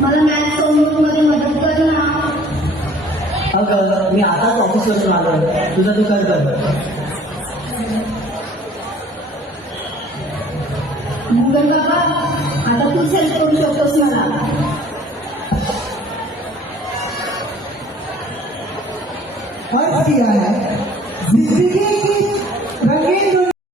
मला मॅथ्स होमवर्कमध्ये मदत कर ना. अगं मी आताच ऑफिसवरून आलोय, तुझं तू कर कर. मुंगल बाबा, आता तूच हेल्प करू शकतोस मला. काय किया है